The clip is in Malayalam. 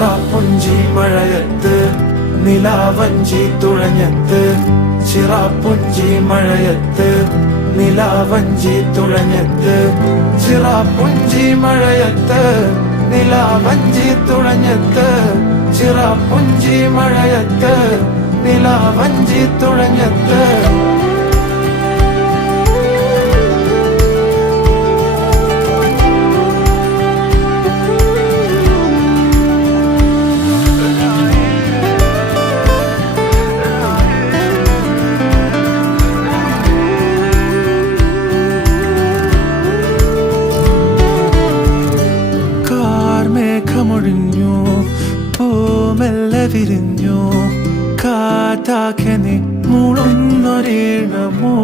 ചിറാപ്പുഞ്ചി മഴയത്ത് നിലാവഞ്ചി തുഴഞ്ഞത്ത് ചിറാപ്പുഞ്ചി മഴയത്ത് നിലാവഞ്ചി തുഴഞ്ഞത്ത് ചിറാപ്പുഞ്ചി മഴയത്ത് നിലാവഞ്ചി തുഴഞ്ഞത്ത് ചിറാപ്പുഞ്ചി മഴയത്ത് നിലാവഞ്ചി തുഴഞ്ഞത്ത് മേഘമൊഴിഞ്ഞു പൂമെല്ലെ വിരിഞ്ഞു കാറ്റാകെ നീ മൂളുന്നൊരീണമോ